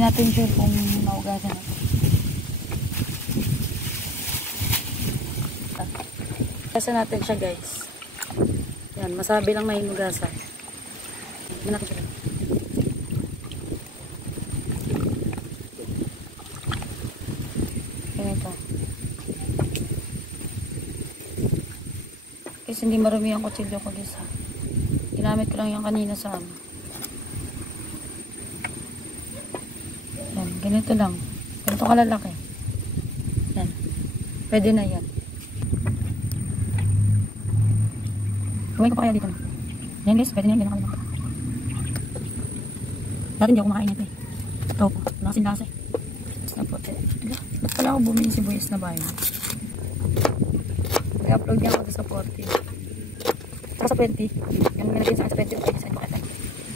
natin sure kung naugasan natin. Hugasan natin siya guys. Yan, masabi lang na hinugasan. Tignan natin siya. Ganito. Kasi hindi marumi ang kutsilyo ko guys ha. Ginamit ko lang yung kanina sa ano. Yan, ganito lang. Ganito kalalaki. Yan. Pwede na yan. Gawin ko pa kaya dito na. Yan guys, pwede na yan. Ganito kalalaki. Dati hindi ako kumakain ito eh. Ito po. Nakasin-lasa eh. Ba't pala ako bumili si Buyes na bayo? I-upload niya ako sa 40. Saka sa 20. Yung nilagyan sa akin sa 20. Pwede sa inyo makita.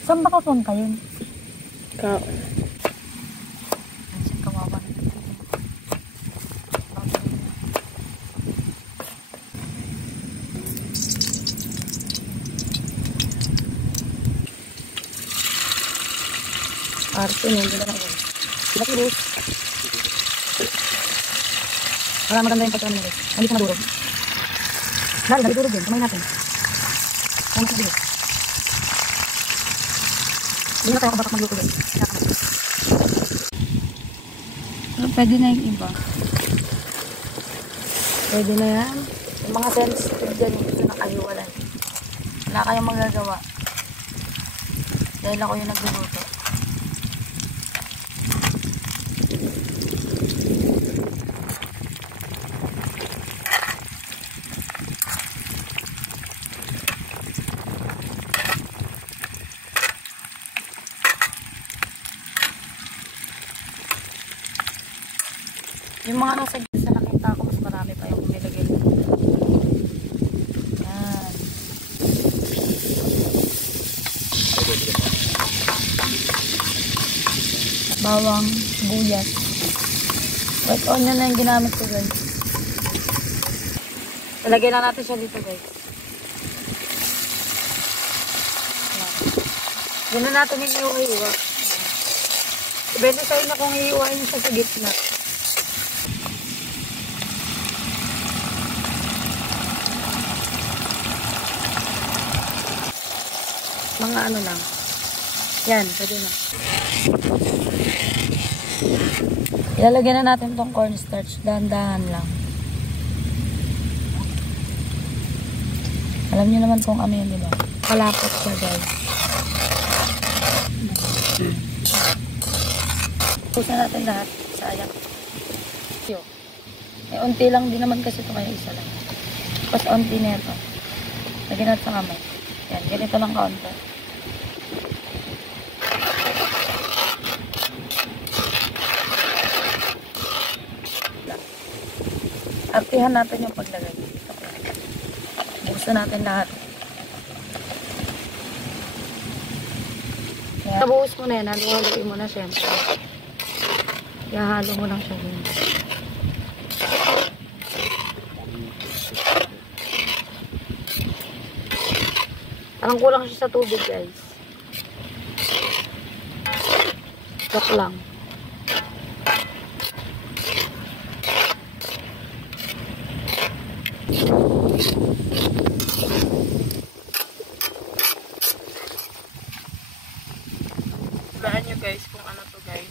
Saan ba ka-phone ka yun? Kao. Saan kawawa na ito? Arte nyo. Hindi na lang ako. Sila kilos. Para maganda yung pagkaman nila. Hindi ka madurog. Dali, durog din. Kamay natin. Kamay natin. Hindi na tayo ako bakit magluto din. Pero pwede na yung iba. Pwede na yan. Yung mga sensitive dyan, ito nakahiwalay. Wala kayong magagawa. Dahil ako yung nagluluto. Yung mga nasa gisa nakita ko, mas marami pa yung nilagay. Yan. Bawang, sibuyas. White onion na yung ginamit ko guys. Ilagay na natin siya dito guys. Yan na natin yung iuhiwa. Depende sa inyo kung iiwain siya sa gitna. Mga ano lang. Yan, pwede na. Ilalagyan na natin itong cornstarch. Dahan-dahan lang. Alam niyo naman kung ano yun, diba? Kalapot siya, guys. Pusa natin lahat. Sayang. Eh, unti lang din naman kasi ito, kaya isa lang. Tapos unti na ito. Lagyan natin sa kamay. Yan, ganito lang kaunti. Artihan natin yung paglagay. Buksan natin lahat. Yan. Nabuhos mo na yan. Haluin mo na siyempre. Ihahalo mo lang siya din. Parang kulang siya sa tubig guys. Stop lang. Hulaan nyo guys kung ano to guys.